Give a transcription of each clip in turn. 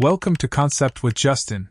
Welcome to Concept with Justin.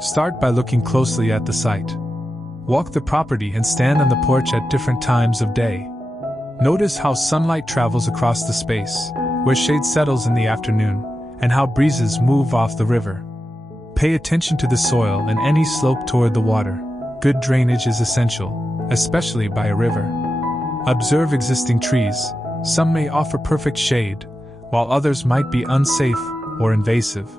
Start by looking closely at the site. Walk the property and stand on the porch at different times of day. Notice how sunlight travels across the space, where shade settles in the afternoon, and how breezes move off the river. Pay attention to the soil and any slope toward the water. Good drainage is essential, especially by a river. Observe existing trees. Some may offer perfect shade, while others might be unsafe or invasive.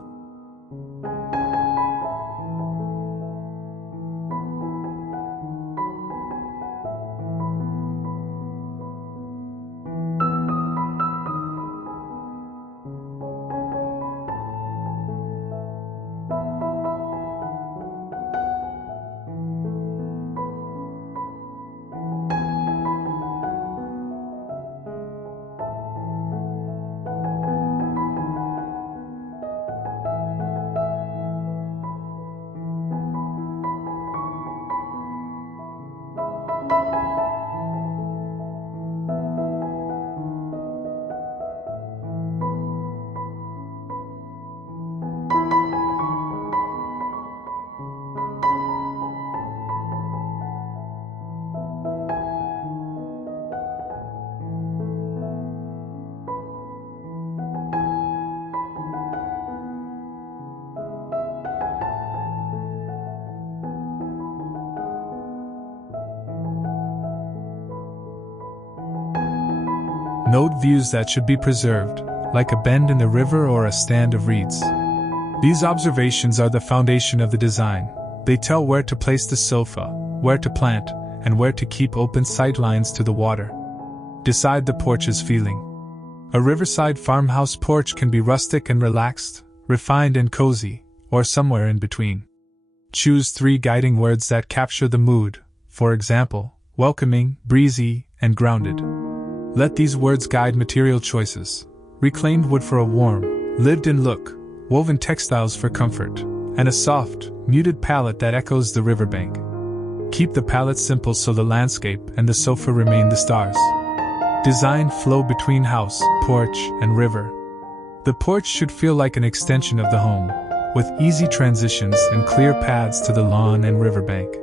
Note views that should be preserved, like a bend in the river or a stand of reeds. These observations are the foundation of the design. They tell where to place the sofa, where to plant, and where to keep open sight lines to the water. Decide the porch's feeling. A Riverside Farmhouse porch can be rustic and relaxed, refined and cozy, or somewhere in between. Choose 3 guiding words that capture the mood, for example, welcoming, breezy, and grounded. Let these words guide material choices. Reclaimed wood for a warm, lived-in look, woven textiles for comfort, and a soft, muted palette that echoes the riverbank. Keep the palette simple so the landscape and the sofa remain the stars. Design flow between house, porch, and river. The porch should feel like an extension of the home, with easy transitions and clear paths to the lawn and riverbank.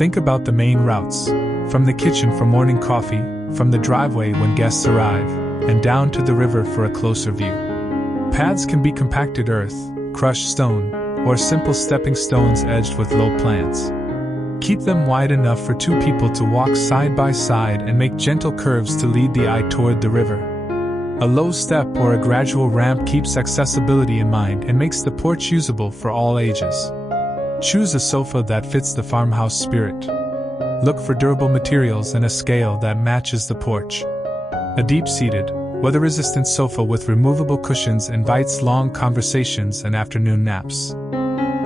Think about the main routes, from the kitchen for morning coffee, from the driveway when guests arrive, and down to the river for a closer view. Paths can be compacted earth, crushed stone, or simple stepping stones edged with low plants. Keep them wide enough for two people to walk side by side and make gentle curves to lead the eye toward the river. A low step or a gradual ramp keeps accessibility in mind and makes the porch usable for all ages. Choose a sofa that fits the farmhouse spirit. Look for durable materials and a scale that matches the porch. A deep-seated, weather-resistant sofa with removable cushions invites long conversations and afternoon naps.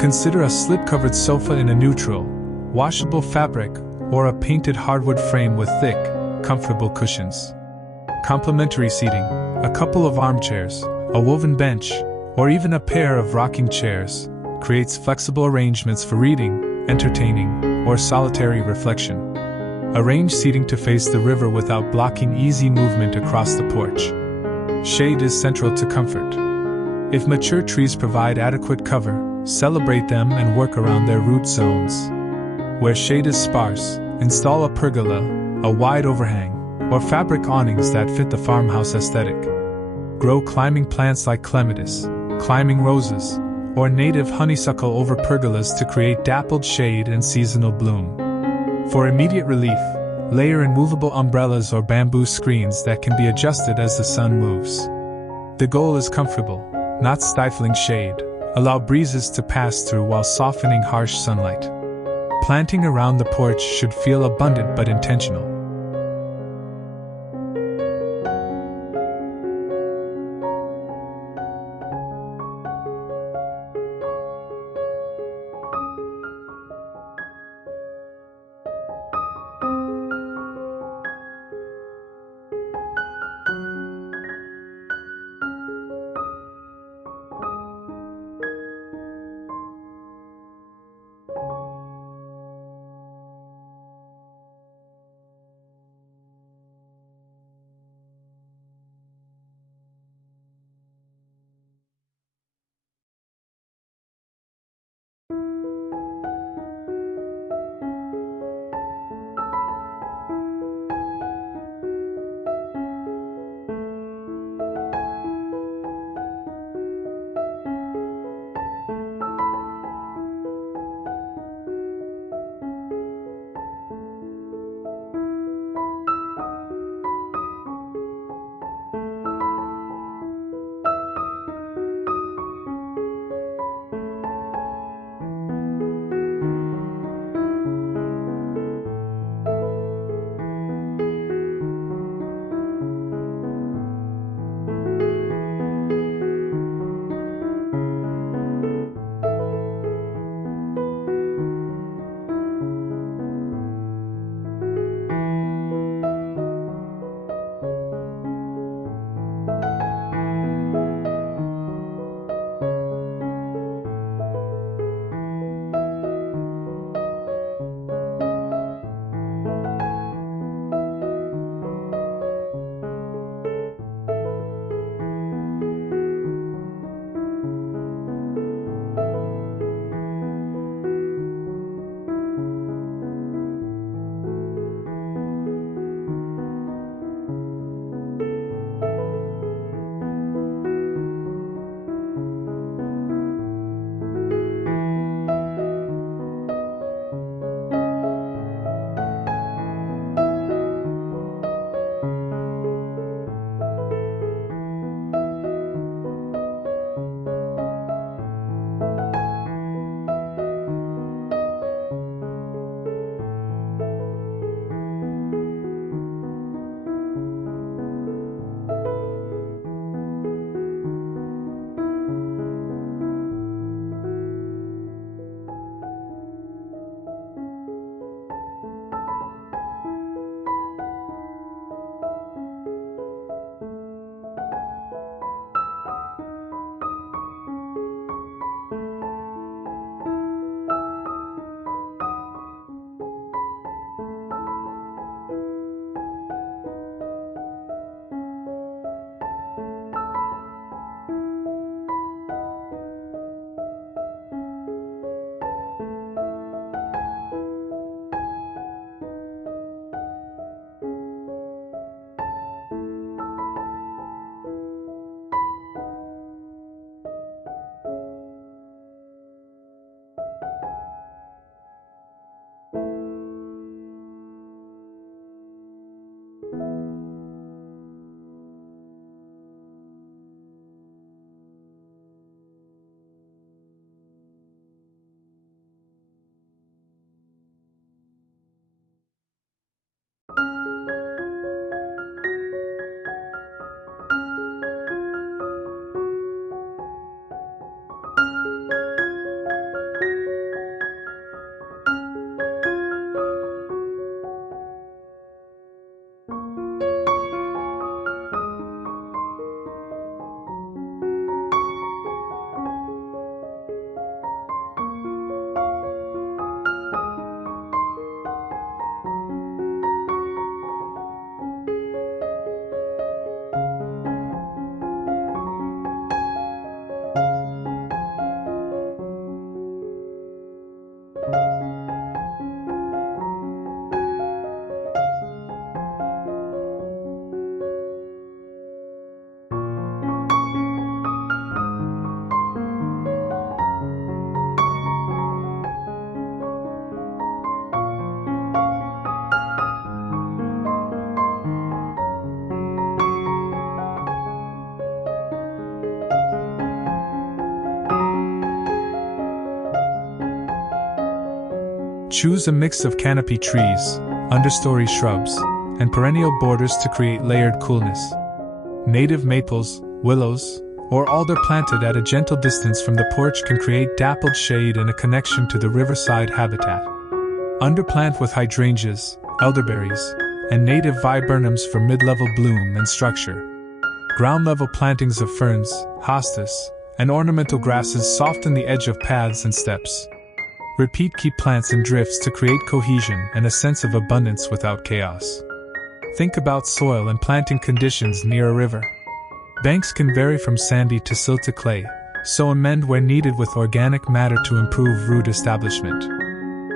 Consider a slip-covered sofa in a neutral, washable fabric, or a painted hardwood frame with thick, comfortable cushions. Complementary seating, a couple of armchairs, a woven bench, or even a pair of rocking chairs, creates flexible arrangements for reading, entertaining, or solitary reflection. Arrange seating to face the river without blocking easy movement across the porch. Shade is central to comfort. If mature trees provide adequate cover, celebrate them and work around their root zones. Where shade is sparse, install a pergola, a wide overhang, or fabric awnings that fit the farmhouse aesthetic. Grow climbing plants like clematis, climbing roses, or native honeysuckle over pergolas to create dappled shade and seasonal bloom. For immediate relief, layer in movable umbrellas or bamboo screens that can be adjusted as the sun moves. The goal is comfortable, not stifling shade. Allow breezes to pass through while softening harsh sunlight. Planting around the porch should feel abundant but intentional. Choose a mix of canopy trees, understory shrubs, and perennial borders to create layered coolness. Native maples, willows, or alder planted at a gentle distance from the porch can create dappled shade and a connection to the riverside habitat. Underplant with hydrangeas, elderberries, and native viburnums for mid-level bloom and structure. Ground-level plantings of ferns, hostas, and ornamental grasses soften the edge of paths and steps. Repeat key plants in drifts to create cohesion and a sense of abundance without chaos. Think about soil and planting conditions near a river. Banks can vary from sandy to silted clay, so amend where needed with organic matter to improve root establishment.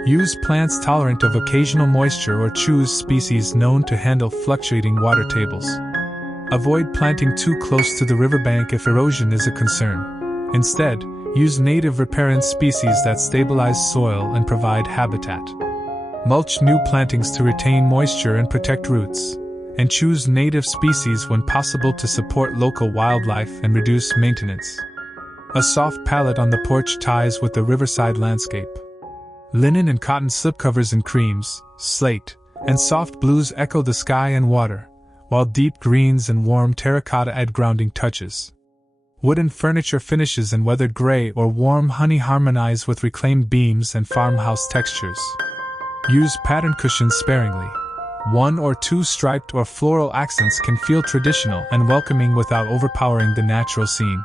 Use plants tolerant of occasional moisture or choose species known to handle fluctuating water tables. Avoid planting too close to the riverbank if erosion is a concern. Instead, use native riparian species that stabilize soil and provide habitat. Mulch new plantings to retain moisture and protect roots, and choose native species when possible to support local wildlife and reduce maintenance. A soft palette on the porch ties with the riverside landscape. Linen and cotton slipcovers in creams, slate, and soft blues echo the sky and water, while deep greens and warm terracotta add grounding touches. Wooden furniture finishes in weathered gray or warm honey harmonize with reclaimed beams and farmhouse textures. Use pattern cushions sparingly. 1 or 2 striped or floral accents can feel traditional and welcoming without overpowering the natural scene.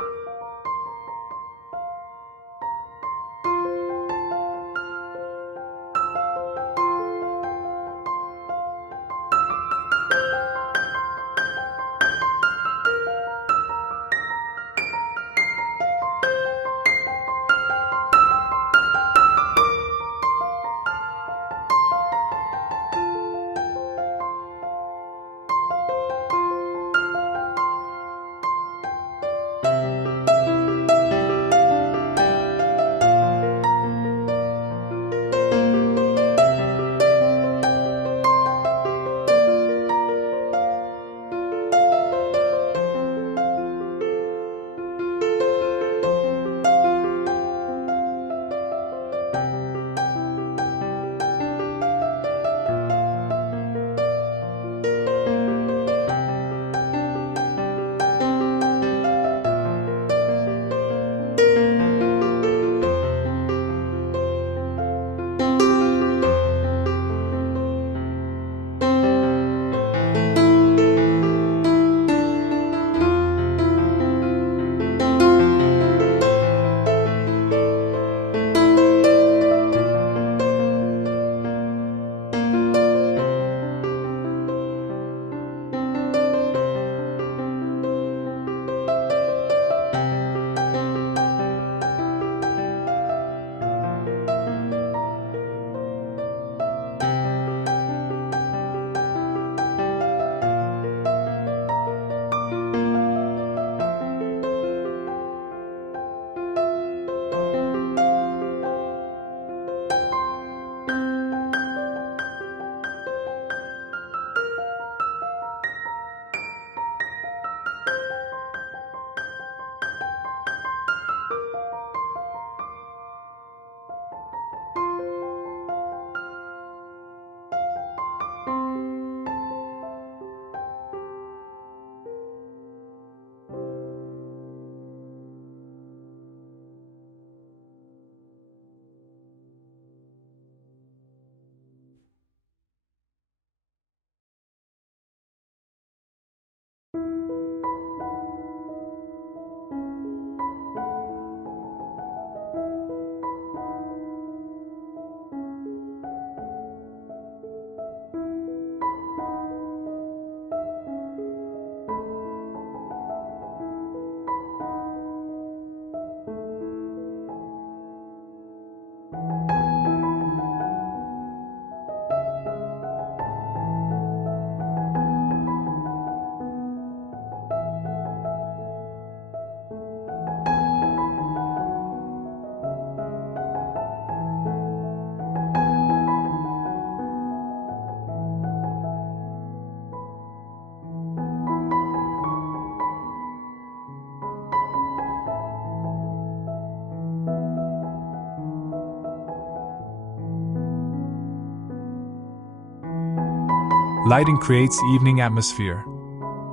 Lighting creates evening atmosphere.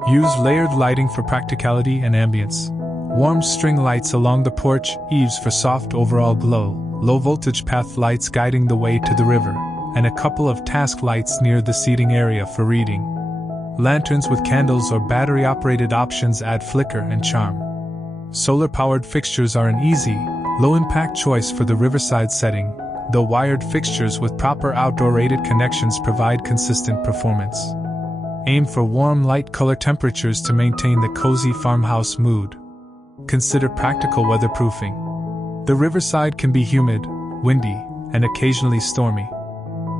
Use layered lighting for practicality and ambience. Warm string lights along the porch, eaves for soft overall glow, low-voltage path lights guiding the way to the river, and a couple of task lights near the seating area for reading. Lanterns with candles or battery-operated options add flicker and charm. Solar-powered fixtures are an easy, low-impact choice for the riverside setting, though wired fixtures with proper outdoor-rated connections provide consistent performance. Aim for warm light color temperatures to maintain the cozy farmhouse mood. Consider practical weatherproofing. The riverside can be humid, windy, and occasionally stormy.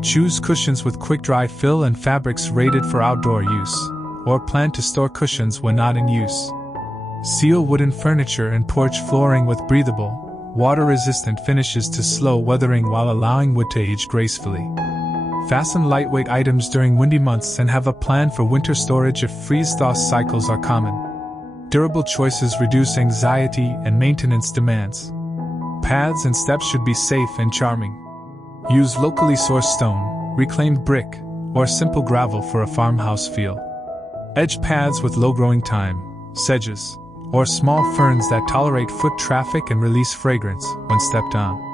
Choose cushions with quick-dry fill and fabrics rated for outdoor use, or plan to store cushions when not in use. Seal wooden furniture and porch flooring with breathable, water-resistant finishes to slow weathering while allowing wood to age gracefully. Fasten lightweight items during windy months and have a plan for winter storage if freeze-thaw cycles are common. Durable choices reduce anxiety and maintenance demands. Paths and steps should be safe and charming. Use locally sourced stone, reclaimed brick, or simple gravel for a farmhouse feel. Edge paths with low growing time, sedges, or small ferns that tolerate foot traffic and release fragrance when stepped on.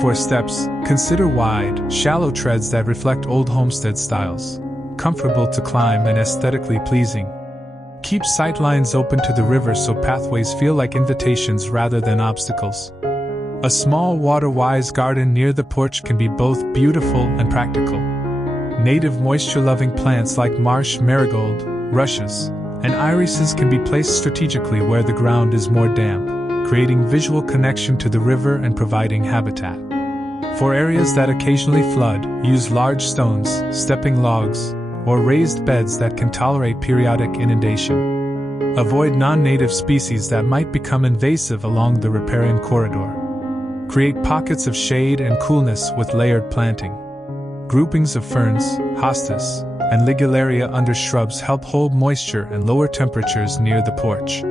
For steps, consider wide, shallow treads that reflect old homestead styles, comfortable to climb and aesthetically pleasing. Keep sightlines open to the river so pathways feel like invitations rather than obstacles. A small water-wise garden near the porch can be both beautiful and practical. Native moisture-loving plants like marsh marigold, rushes, and irises can be placed strategically where the ground is more damp, creating visual connection to the river and providing habitat. For areas that occasionally flood, use large stones, stepping logs, or raised beds that can tolerate periodic inundation. Avoid non-native species that might become invasive along the riparian corridor. Create pockets of shade and coolness with layered planting. Groupings of ferns, hostas, and ligularia under shrubs help hold moisture and lower temperatures near the porch.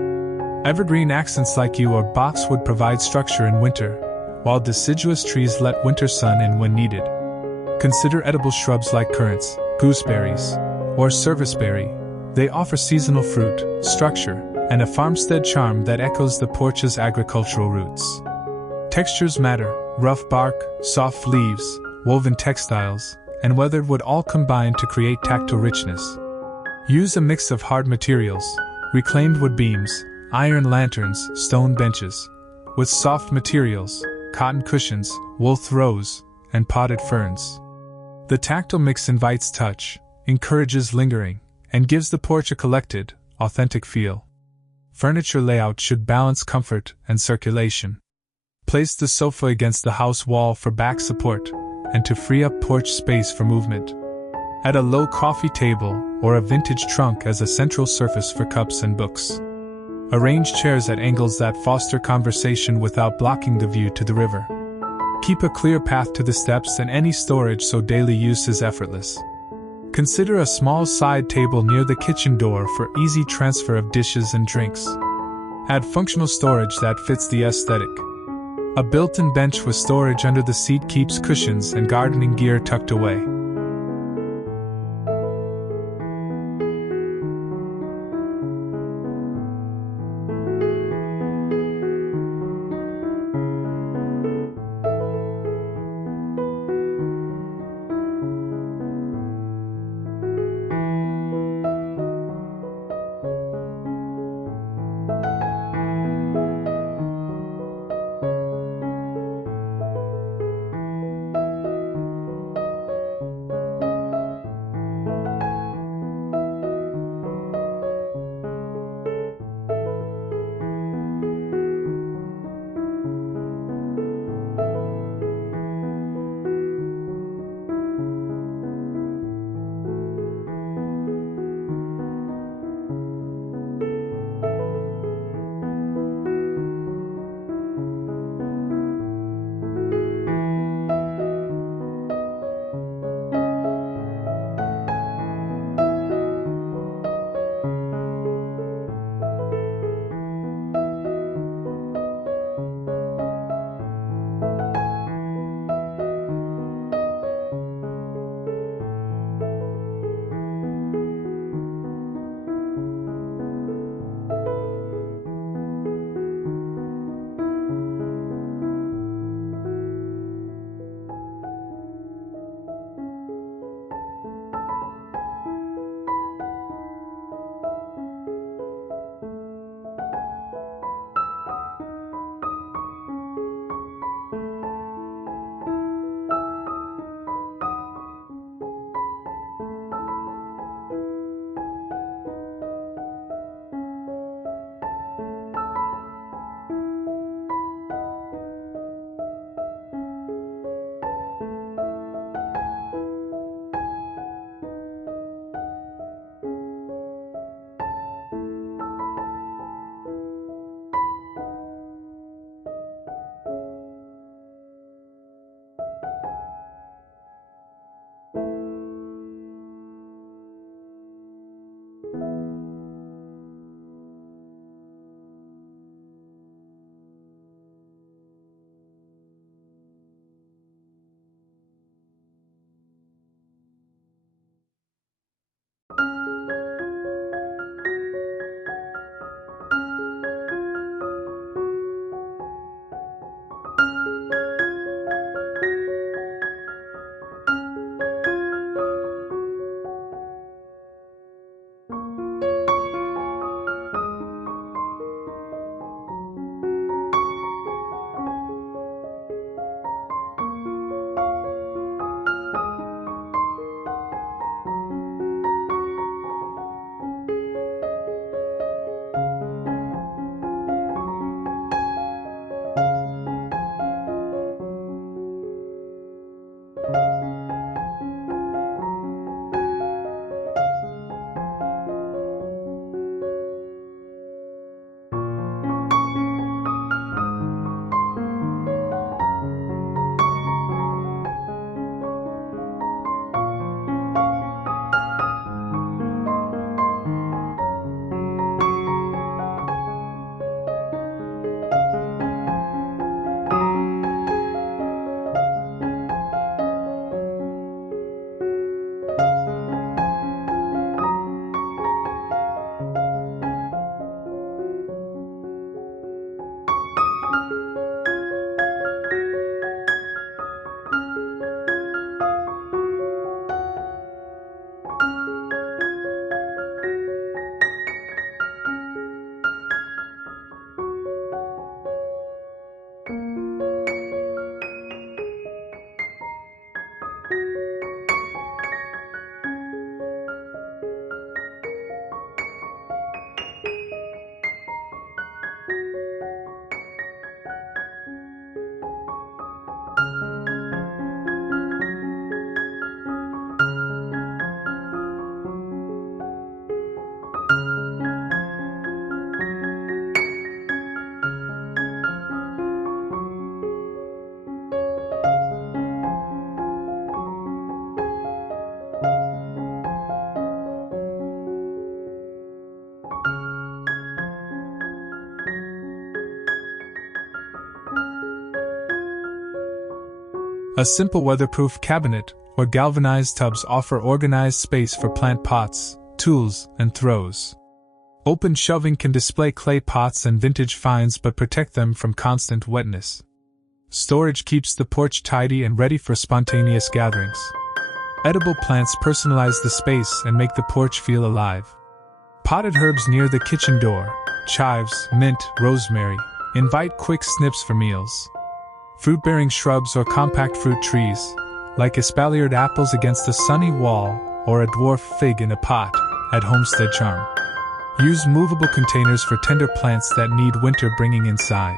Evergreen accents like yew or boxwood provide structure in winter, while deciduous trees let winter sun in when needed. Consider edible shrubs like currants, gooseberries, or serviceberry. They offer seasonal fruit, structure, and a farmstead charm that echoes the porch's agricultural roots. Textures matter: rough bark, soft leaves, woven textiles, and weathered wood all combine to create tactile richness. Use a mix of hard materials, reclaimed wood beams, iron lanterns, stone benches, with soft materials, cotton cushions, wool throws, and potted ferns. The tactile mix invites touch, encourages lingering, and gives the porch a collected, authentic feel. Furniture layout should balance comfort and circulation. Place the sofa against the house wall for back support and to free up porch space for movement. Add a low coffee table or a vintage trunk as a central surface for cups and books. Arrange chairs at angles that foster conversation without blocking the view to the river. Keep a clear path to the steps and any storage so daily use is effortless. Consider a small side table near the kitchen door for easy transfer of dishes and drinks. Add functional storage that fits the aesthetic. A built-in bench with storage under the seat keeps cushions and gardening gear tucked away. A simple weatherproof cabinet or galvanized tubs offer organized space for plant pots, tools, and throws. Open shelving can display clay pots and vintage finds but protect them from constant wetness. Storage keeps the porch tidy and ready for spontaneous gatherings. Edible plants personalize the space and make the porch feel alive. Potted herbs near the kitchen door, chives, mint, rosemary, invite quick snips for meals. Fruit-bearing shrubs or compact fruit trees, like espaliered apples against a sunny wall or a dwarf fig in a pot, add homestead charm. Use movable containers for tender plants that need winter bringing inside.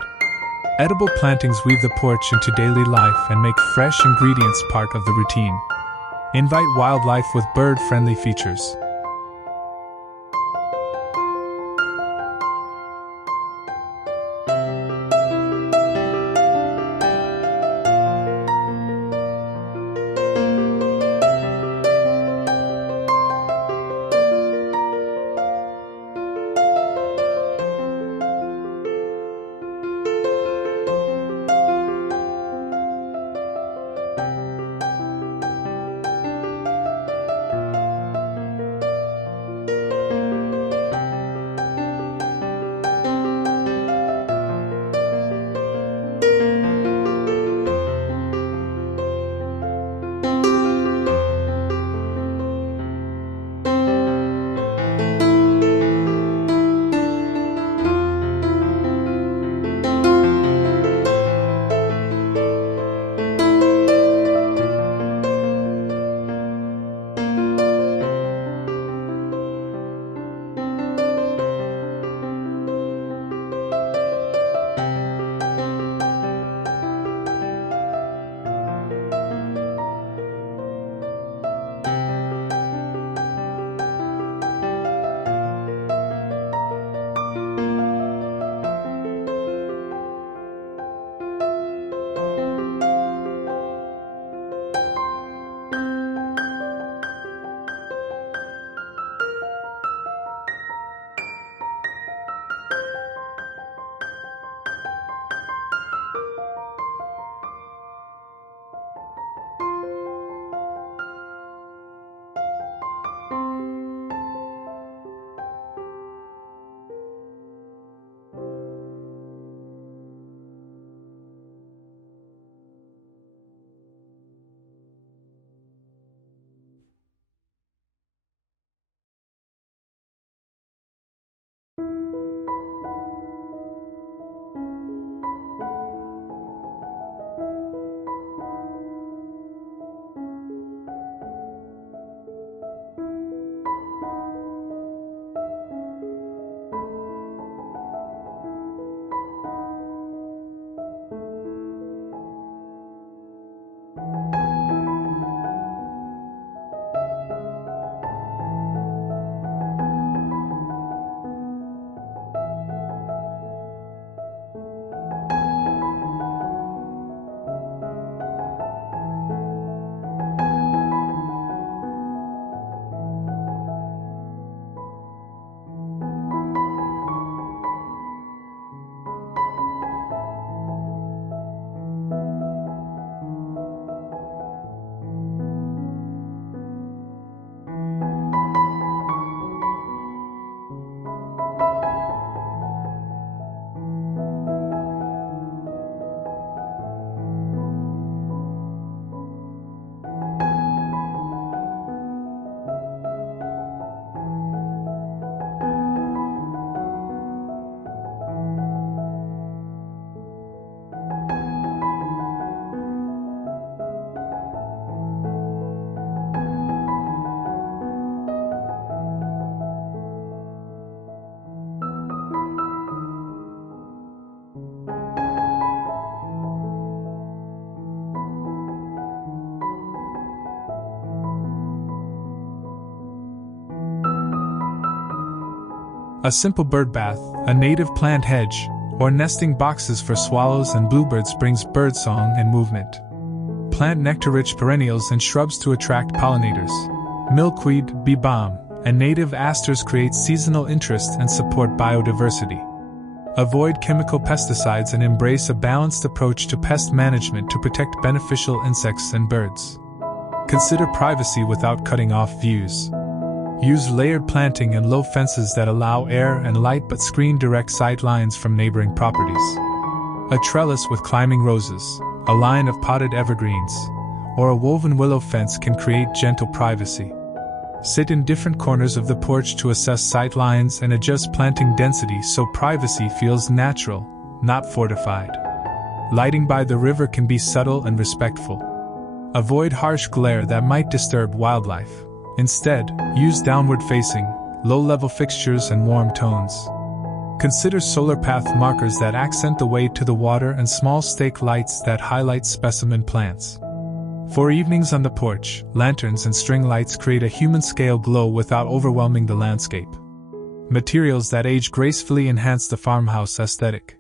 Edible plantings weave the porch into daily life and make fresh ingredients part of the routine. Invite wildlife with bird-friendly features. A simple bird bath, a native plant hedge, or nesting boxes for swallows and bluebirds brings birdsong and movement. Plant nectar-rich perennials and shrubs to attract pollinators. Milkweed, bee balm, and native asters create seasonal interest and support biodiversity. Avoid chemical pesticides and embrace a balanced approach to pest management to protect beneficial insects and birds. Consider privacy without cutting off views. Use layered planting and low fences that allow air and light but screen direct sight lines from neighboring properties. A trellis with climbing roses, a line of potted evergreens, or a woven willow fence can create gentle privacy. Sit in different corners of the porch to assess sight lines and adjust planting density so privacy feels natural, not fortified. Lighting by the river can be subtle and respectful. Avoid harsh glare that might disturb wildlife. Instead, use downward-facing, low-level fixtures and warm tones. Consider solar path markers that accent the way to the water and small stake lights that highlight specimen plants. For evenings on the porch, lanterns and string lights create a human-scale glow without overwhelming the landscape. Materials that age gracefully enhance the farmhouse aesthetic.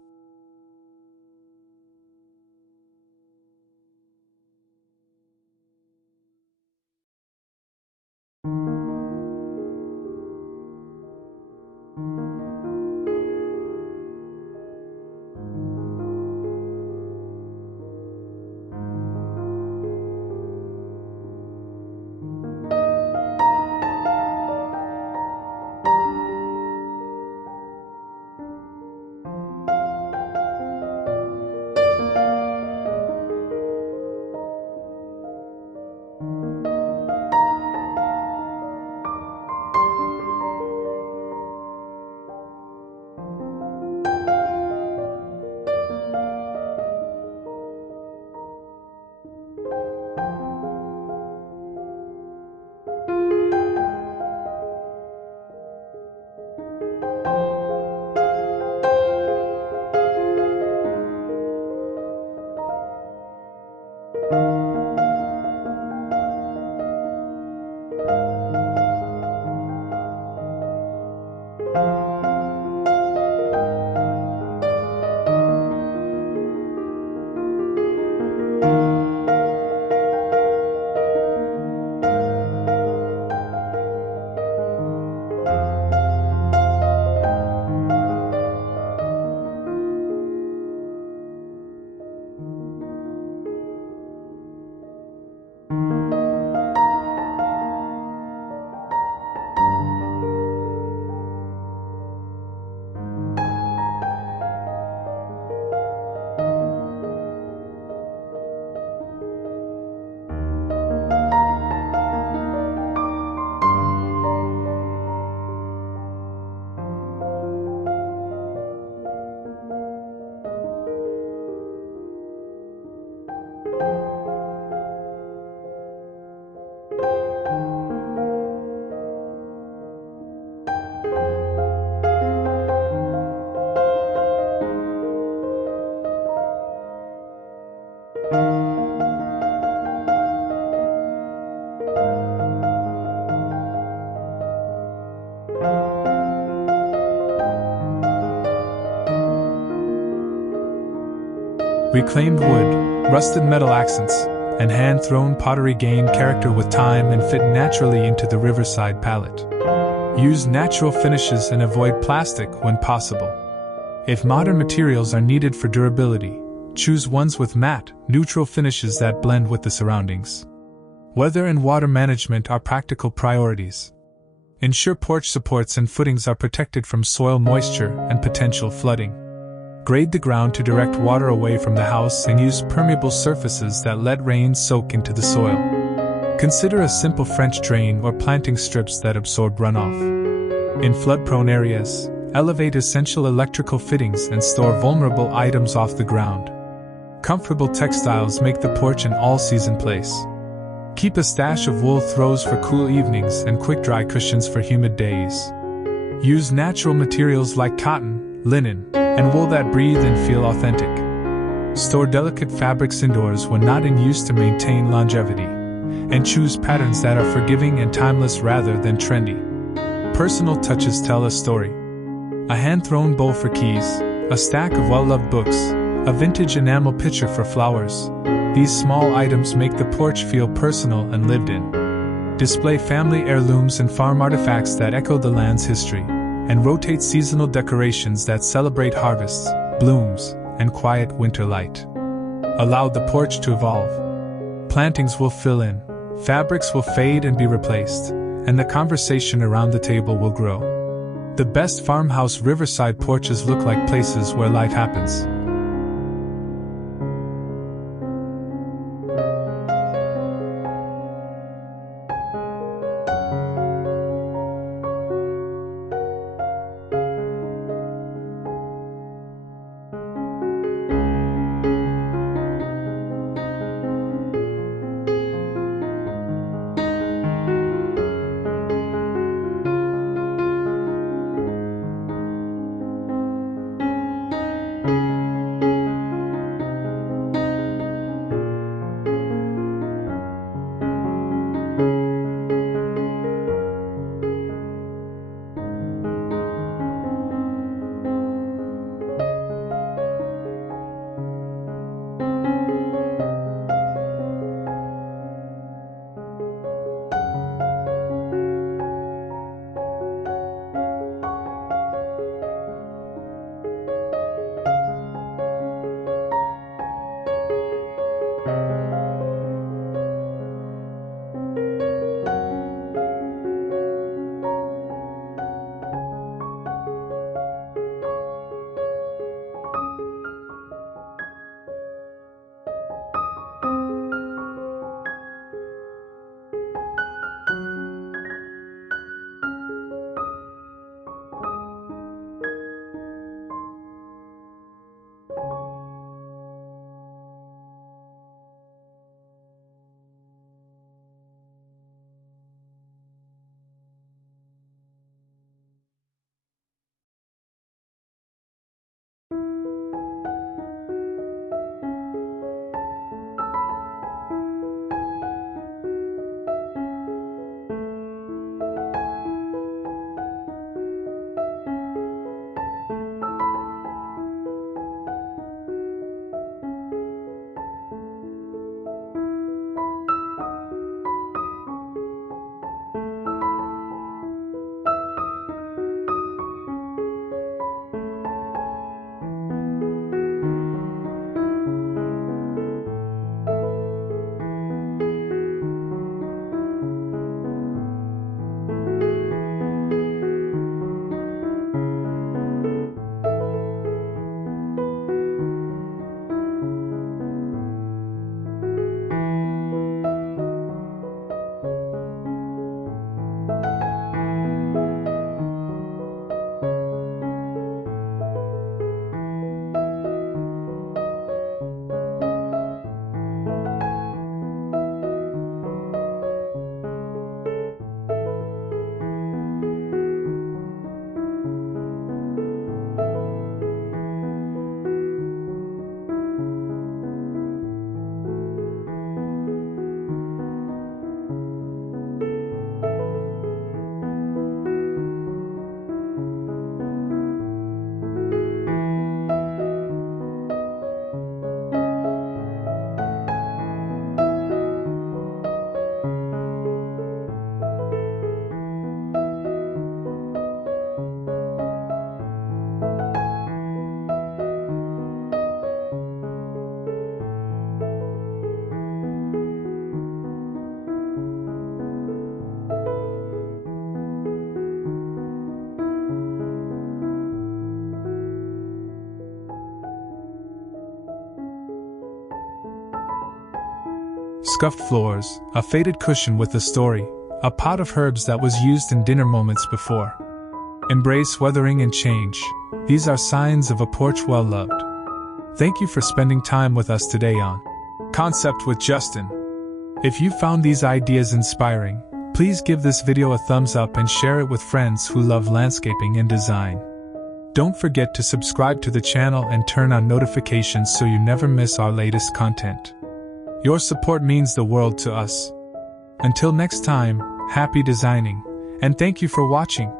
Reclaimed wood, rusted metal accents, and hand-thrown pottery gain character with time and fit naturally into the Riverside palette. Use natural finishes and avoid plastic when possible. If modern materials are needed for durability, choose ones with matte, neutral finishes that blend with the surroundings. Weather and water management are practical priorities. Ensure porch supports and footings are protected from soil moisture and potential flooding. Grade the ground to direct water away from the house and use permeable surfaces that let rain soak into the soil. Consider a simple French drain or planting strips that absorb runoff. In flood-prone areas, elevate essential electrical fittings and store vulnerable items off the ground. Comfortable textiles make the porch an all-season place. Keep a stash of wool throws for cool evenings and quick-dry cushions for humid days. Use natural materials like cotton, linen, and wool that breathe and feel authentic. Store delicate fabrics indoors when not in use to maintain longevity, and choose patterns that are forgiving and timeless rather than trendy. Personal touches tell a story. A hand-thrown bowl for keys, a stack of well-loved books, a vintage enamel pitcher for flowers. These small items make the porch feel personal and lived in. Display family heirlooms and farm artifacts that echo the land's history, and rotate seasonal decorations that celebrate harvests, blooms, and quiet winter light. Allow the porch to evolve. Plantings will fill in, fabrics will fade and be replaced, and the conversation around the table will grow. The best farmhouse riverside porches look like places where life happens. Scuffed floors, a faded cushion with a story, a pot of herbs that was used in dinner moments before. Embrace weathering and change. These are signs of a porch well loved. Thank you for spending time with us today on Concept with Justin. If you found these ideas inspiring, please give this video a thumbs up and share it with friends who love landscaping and design. Don't forget to subscribe to the channel and turn on notifications so you never miss our latest content. Your support means the world to us. Until next time, happy designing, and thank you for watching.